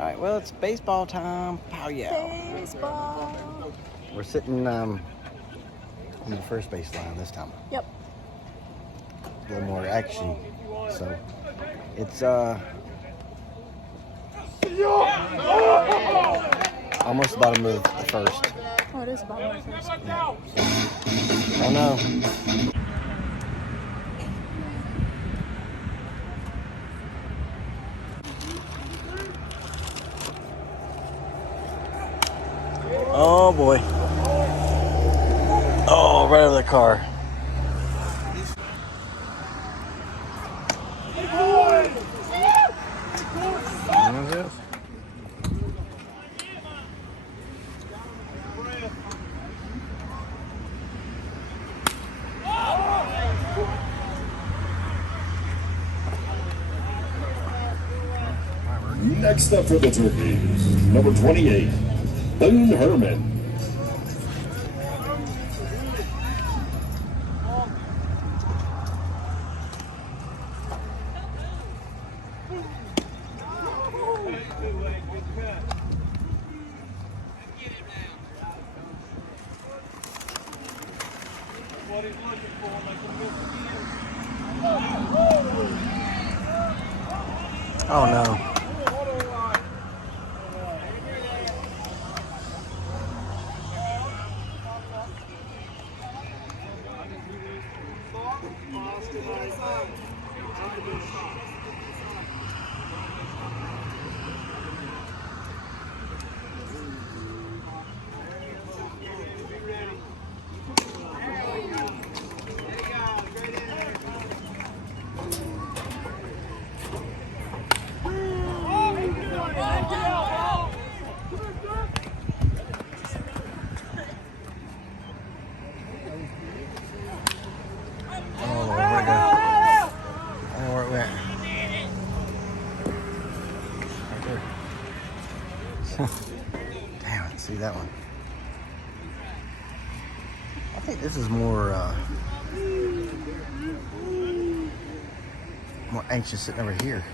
All right, well, it's baseball time. Pow yow. Baseball. We're sitting on the first base line this time. Yep. A little more action. So it's almost bottom of the first. Oh, it is bottom of the first. Yeah. Oh no. Oh boy. Oh, right over the car. What is this? Next up for the Turkeys, number 28, Boone Herman. What he's looking for, make him miss again. Oh no. Damn it, see that one. I think this is more anxious sitting over here.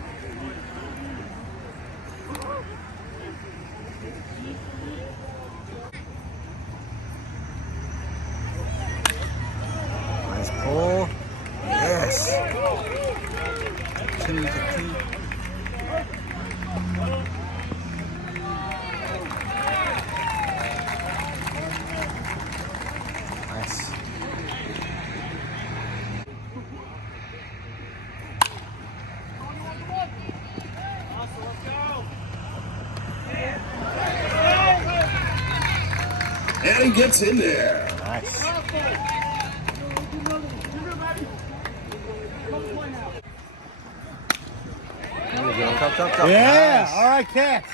Nice pull. Yes. 2 to 2. Nice. And he gets in there. Nice. There we go. Chop, chop, chop. Yeah, Nice. all right, Cats.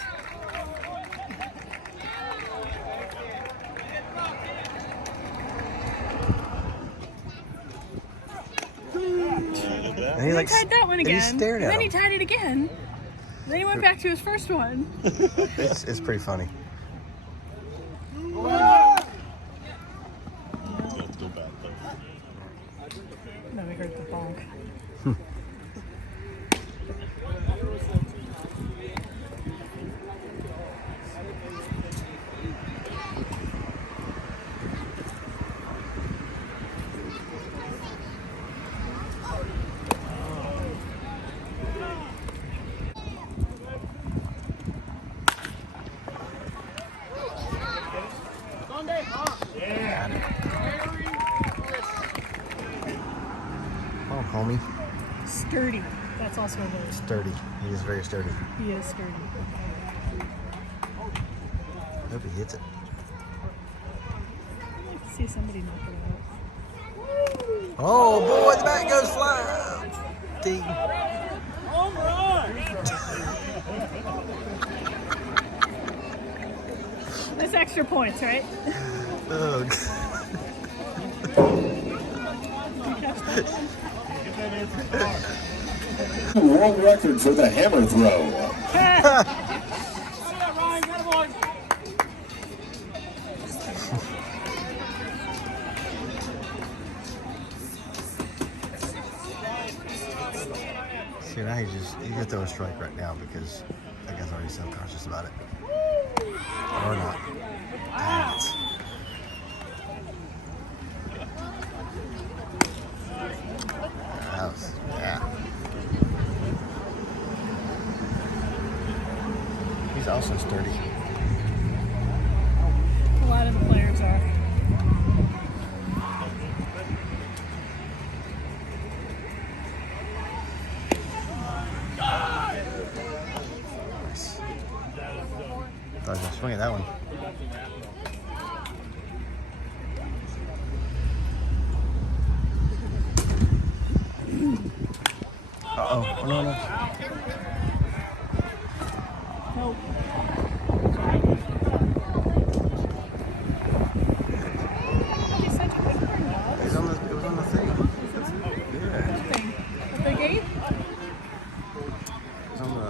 And he He tied that one again. He stared and at then he him. tied it again. Then he went back to his first one. It's pretty funny. Then we heard the bonk. Oh, homie. Sturdy. That's also a word. Sturdy. He is very sturdy. He is sturdy. Hope he hits it. I'd like to see somebody knock it out. Oh boy, the bat goes flying. Ding. Home run! That's extra points, right? Ugh. World record for the hammer throw. See, now he's gonna throw a strike right now because that guy's already already self-conscious about it. Or not. Dang it. That was, yeah. He's also sturdy. A lot of the players are. Nice. Thought I was gonna swing at that one. Uh-oh. Oh, no, no. Nope. He's such a big bird, dog. It was on the thing. Yeah. Thing. A big 8? It was on the...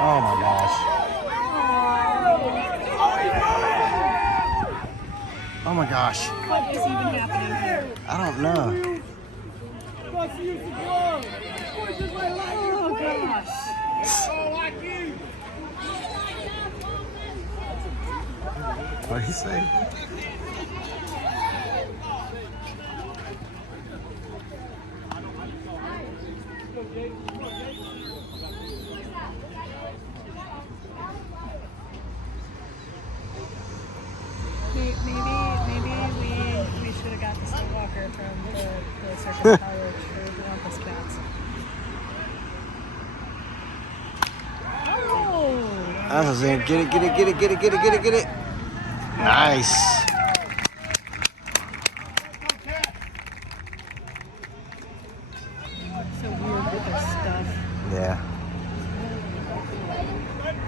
Oh my gosh. Oh my gosh. What is even happening here? I don't know. Oh gosh. What did he say? Maybe we should have got the Skywalker from the Circus College for the Wampus Cats. Oh! I was saying, get it. Nice. So weird with their stuff. Yeah.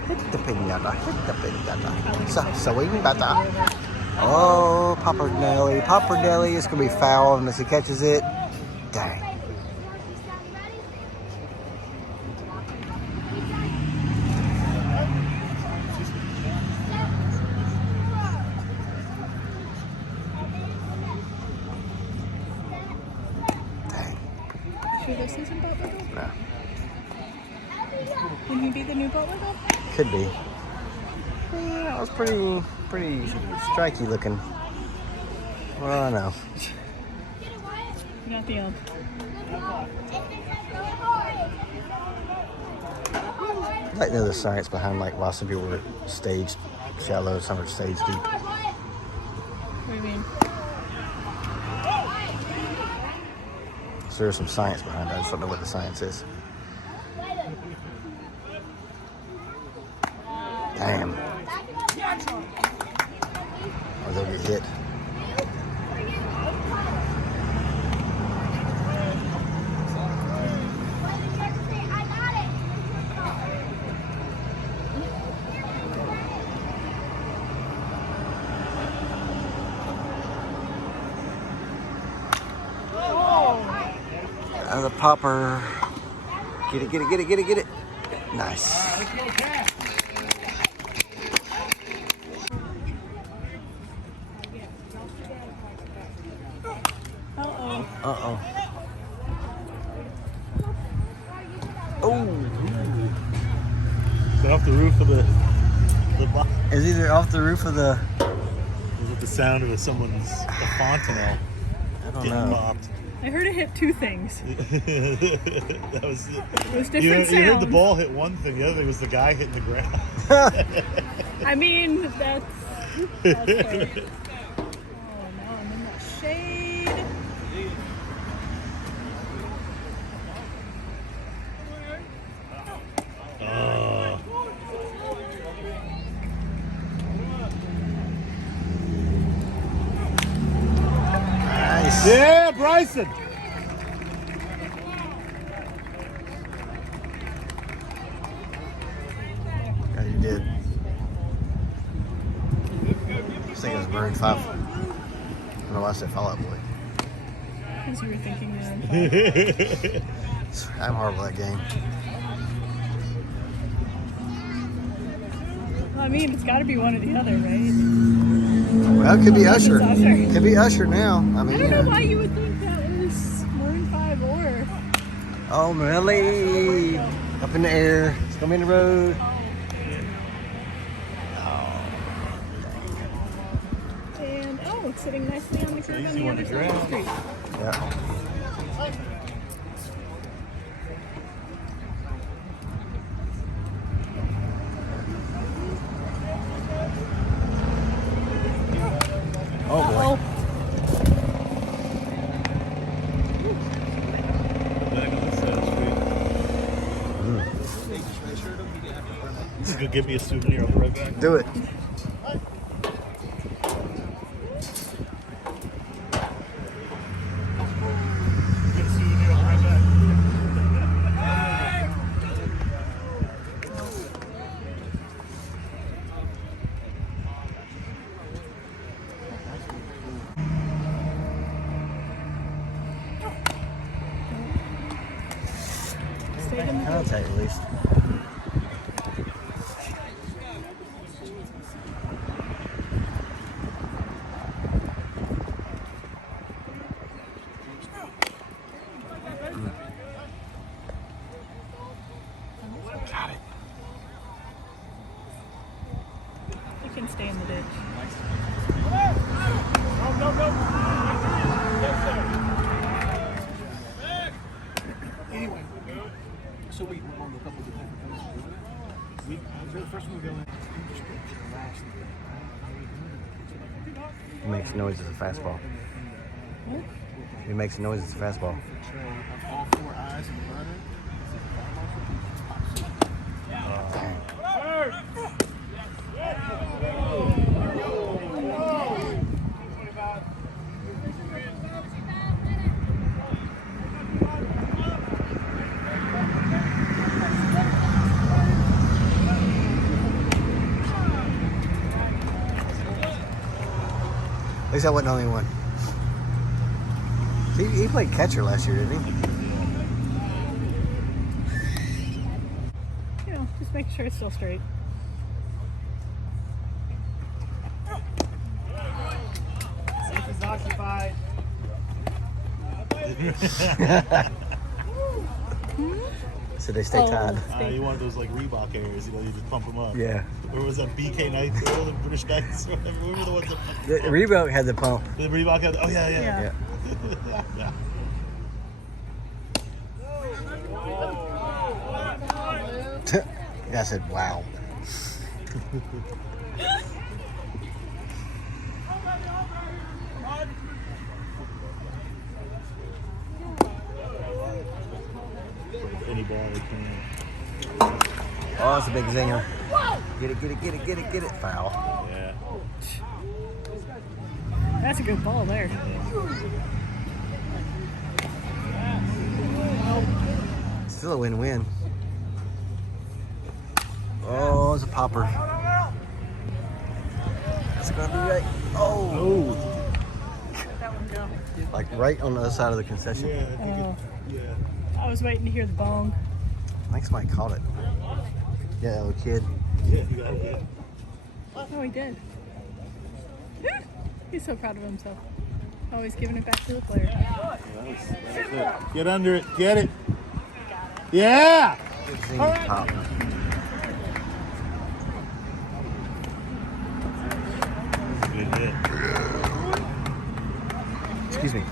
Hit the pinata. Swing bata. Oh, Pappardelle is going to be foul unless he catches it. Dang. Should this season boat wiggle? No. Can he be the new boat wiggle? Could be. That was pretty striky looking. Well, I don't know. You got the ump. I'd like to know the science behind like why some people were staged shallow, some are staged deep. What do you mean? So there's some science behind that. I just don't know what the science is. Damn. Or they'll get hit. The popper. Get it. Nice. Uh-oh. Oh. Is it off the roof of the box? It's either off the roof of the... Is it the sound of someone's fontanelle I don't getting know. popped? I heard it hit two things. That was It was you different sounds. heard the ball hit one thing, the other thing was the guy hitting the ground. I mean, that's funny. Oh, now I'm in the shade. Nice. Yeah, Bryson! Yeah, you did. I was thinking it was Maroon 5. I don't know why I said Fall Out Boy. Because you were thinking that. I'm horrible at that game. Well, I mean, it's got to be one or the other, right? Well, it could be Usher. It's Usher. Could be Usher now. I mean, I don't know why you would think that was Maroon 5 or... Oh, Morelli. Up in the air. It's going to be in the road. And it's sitting nicely on the curb on easy the one other to side of the grab. street. Yeah. Oh boy. Back on the side of the street. Just go get me a souvenir. I'll be right back. Do it. Get a souvenir. I'll be right back. Stayed in the Contact at least. Got it. You can stay in the ditch. Anyway, so we're going to a couple of different places. The first one we go in, He makes noise as a fastball. He makes noise as a fastball. all four eyes in the runner. At least I wasn't the only one. He played catcher last year, didn't he? Just make sure it's still straight. Safe is occupied. So they stay tied. You want those like Reebok airs, you just pump them up. Yeah. Where was that BK Knights, the British Knights, or whatever? Where were the ones that The Reebok had the pump. the Reebok had? Oh yeah. Yeah. I said, wow. Any ball they can. Oh, that's a big zinger. Get it, get it, get it, get it, get it. Foul. Yeah. That's a good ball there. Still a win-win. Oh, it's a popper. That's gonna be right. Oh, That one go. like right on the other side of the concession. Yeah, I think yeah. I was waiting to hear the bong. I think somebody caught it. Yeah, that little kid. Yeah, you got it. Oh, he did. He's so proud of himself. Always giving it back to the player. Get under it. Get it. Yeah. Good zinger pop. Good hit. Excuse me.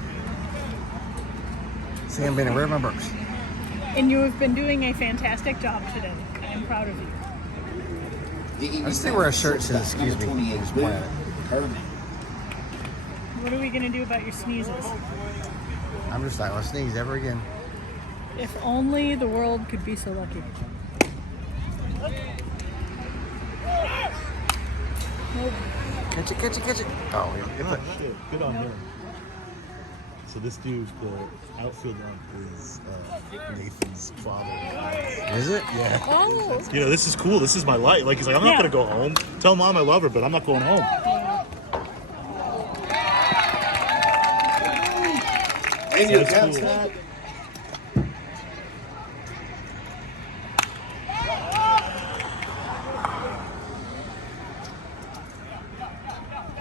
See, I'm being aware of my burps. And you have been doing a fantastic job today. I am proud of you. I just think wear a shirt says excuse me. Just point at it. What are we going to do about your sneezes? I'm just not gonna sneeze ever again. If only the world could be so lucky. Nope. Catch it, catch it, catch it. Oh, yeah. Oh, shit. Good on him. So this dude, the outfielder, is Nathan's father. Is it? Yeah. Oh, You know, this is cool. This is my life. Like, he's like, I'm not Yeah. going to go home. Tell Mom I love her, but I'm not going home. And your That's Cats cool. hat.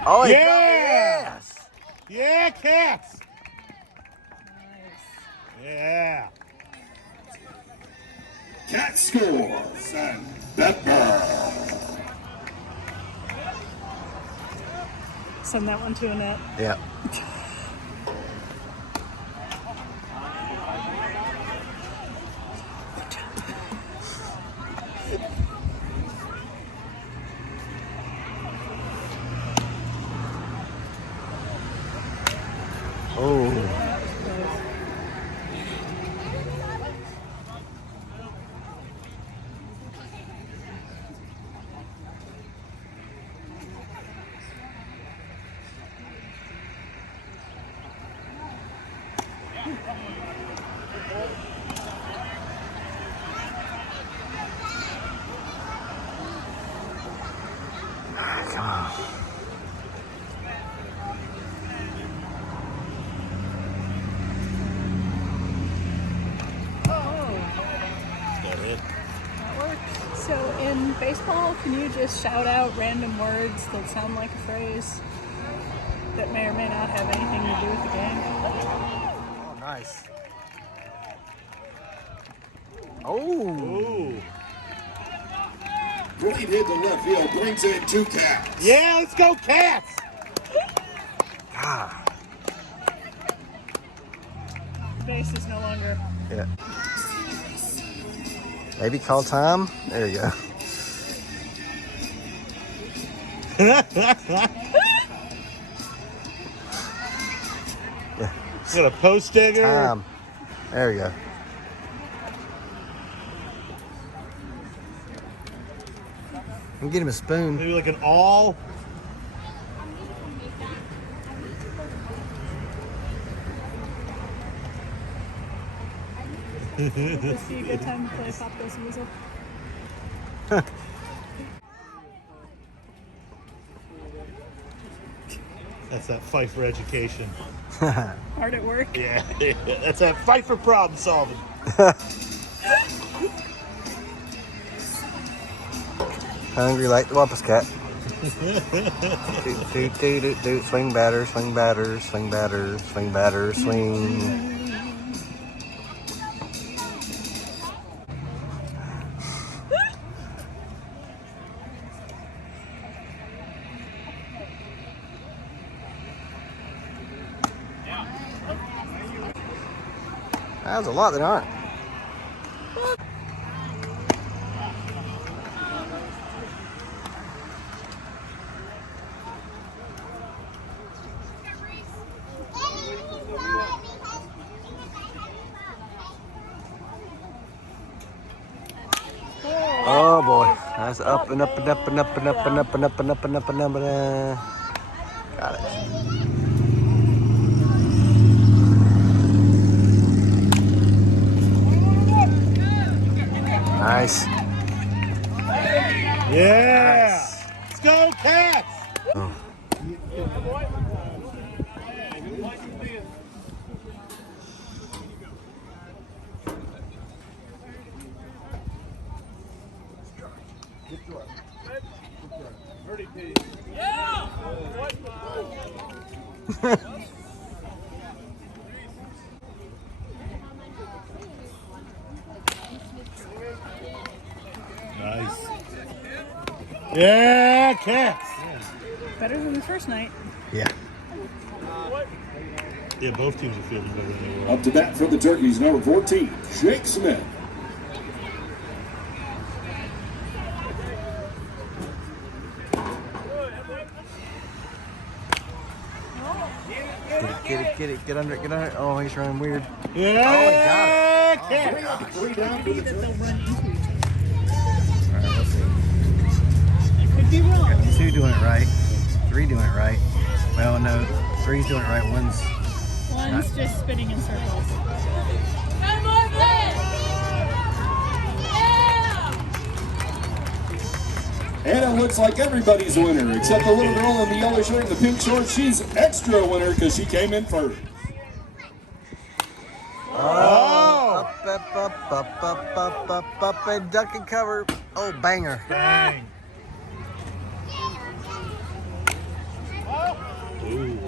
Oh, he Yeah! got me. Yes. Yeah, Cats! nice. Yeah. Cat scores and Pepper. Send that one to Annette. Yeah. Oh. Come on. Got it. That works. So in baseball, can you just shout out random words that sound like a phrase that may or may not have anything to do with the game? Oh, nice. Oh. Ooh. Great hit to left field brings in 2 Cats. Yeah, let's go Cats! God. Base is no longer. Yeah. Maybe call time. There you go. Yeah. Got a post digger. Time. There you go. And get him a spoon. Maybe like an all. Would this be a good time to play Pop Goes Weasel? That's that fight for education. Hard at work? Yeah, that's that fight for problem solving. Hungry like the Wampus Cat. Do. Swing batter, swing batter, swing batter, swing batter, swing. That was a lot that aren't. Oh boy, that's up and up and up and up and up and up and up and up and up and up and got it. Nice. Yeah. Nice. Let's go Cats. Oh. Nice. Yeah, Cats. Better than the first night. Yeah. Yeah, both teams are fielding better than they were. Up to bat for the Turkeys, number 14, Jake Smith. Get under it, get under it. Oh, he's running weird. Yeah, Oh, Cats. 3 down for the That Turkeys. they'll run into each All right, let's see. other. Could be wrong. 2 doing it right, 3 doing it right. Well, no, 3's doing it right. 1's One's just spinning in circles. And it looks like everybody's a winner, except the little girl in the yellow shirt and the pink shorts. She's extra winner because she came in first. Oh. Up, and duck and cover. Oh, banger. Bang. Ooh.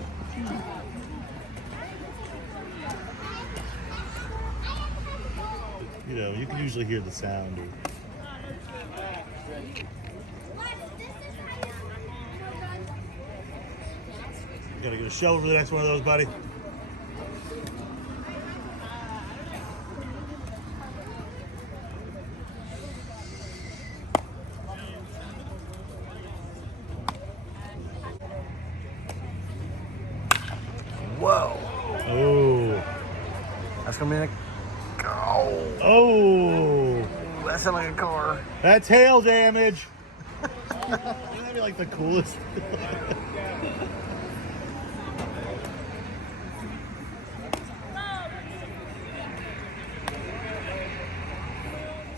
you know, you can usually hear the sound. You gotta get a shovel for the next one of those, buddy. Whoa. Oh. That's gonna be like, oh, Oh. that sounds like a car. That's hail damage. Wouldn't that be like the coolest?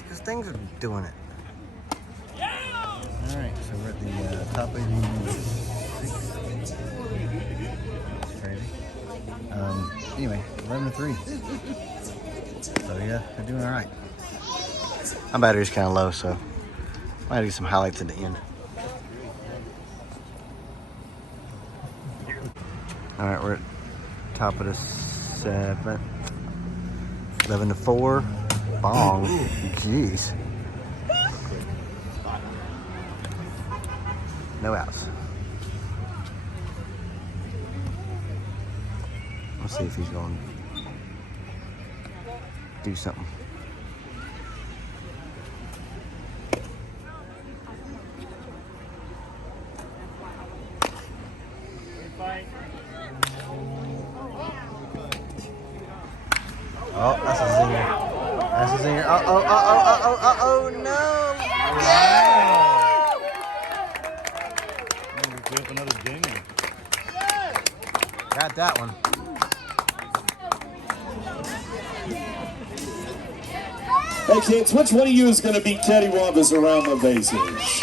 Because things are doing it. All right, so we're at the top of the sixth. Crazy. Anyway, 11-3. So yeah, they're doing all right. My battery's kind of low, so I might get some highlights at the end. All right, we're at top of the 7th. 11-4. Bong. Jeez. No outs. Let's see if he's going to do something. Oh, that's a zinger. That's a zinger. Oh, no. Give up another dinger. Got that one. Hey kids, which one of you is going to beat Teddy Wampus around the bases?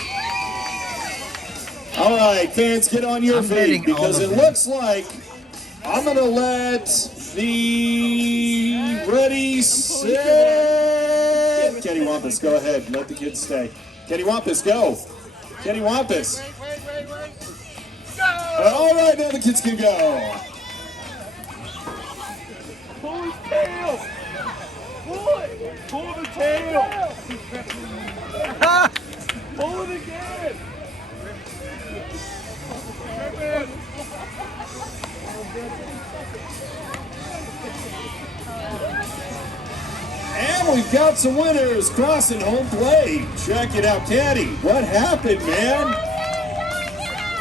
All right, fans, get on your feet because it looks like I'm going to let the ready, set. Teddy Wampus, go ahead. Let the kids stay. Teddy Wampus, go. Teddy Wampus. All right, now the kids can go. Pull his tail! Pull it! Pull the tail! Pull it again! And we've got some winners crossing home plate. Check it out, Teddy. What happened, man?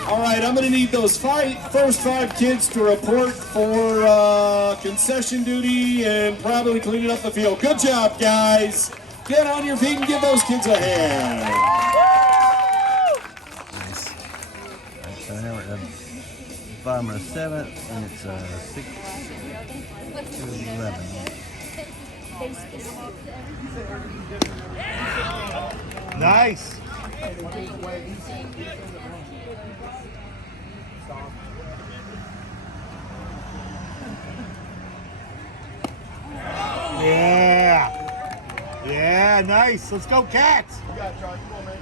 All right, I'm going to need those first five kids to report for concession duty and probably cleaning up the field. Good job, guys. Get on your feet and give those kids a hand. Nice. All right, so now we're at the bottom of the 7th, and it's 6-11. Nice. Yeah. Yeah, nice. Let's go, Cats. You got it, Charlie. Come on, man.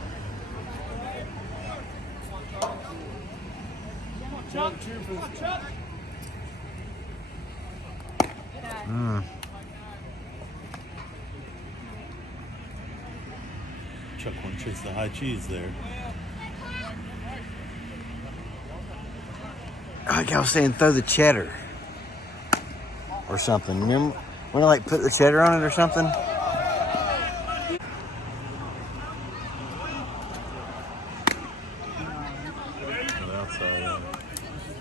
Chuck one chase the high cheese there. Like I was saying, throw the cheddar or something. Remember when I like put the cheddar on it or something?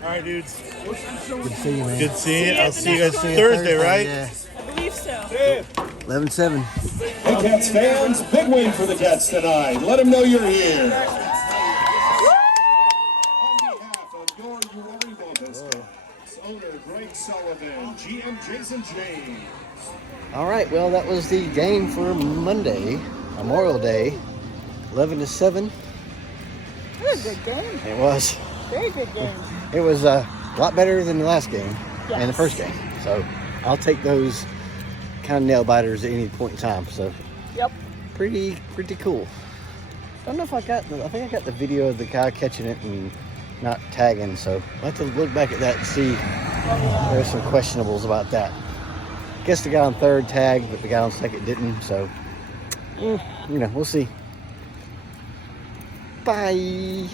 All right, dudes. Good to see you, man. Good seeing you. I'll see you guys Thursday, right? Yeah. I believe so. 11-7. Hey, Cats fans, big win for the Cats tonight. Let them know you're here. On behalf of your Wampus Cats, owner Greg Sullivan, GM Jason James. All right, well, that was the game for Monday, Memorial Day, 11-7. That was a good game. It was. Very good game. It was a lot better than the last game and the first game. So I'll take those kind of nail biters at any point in time. So Yep. pretty cool. Don't know if I think I got the video of the guy catching it and not tagging. So I'll have to look back at that and see there's some questionables about that. Guess the guy on third tagged, but the guy on second didn't. So, you know, we'll see. Bye.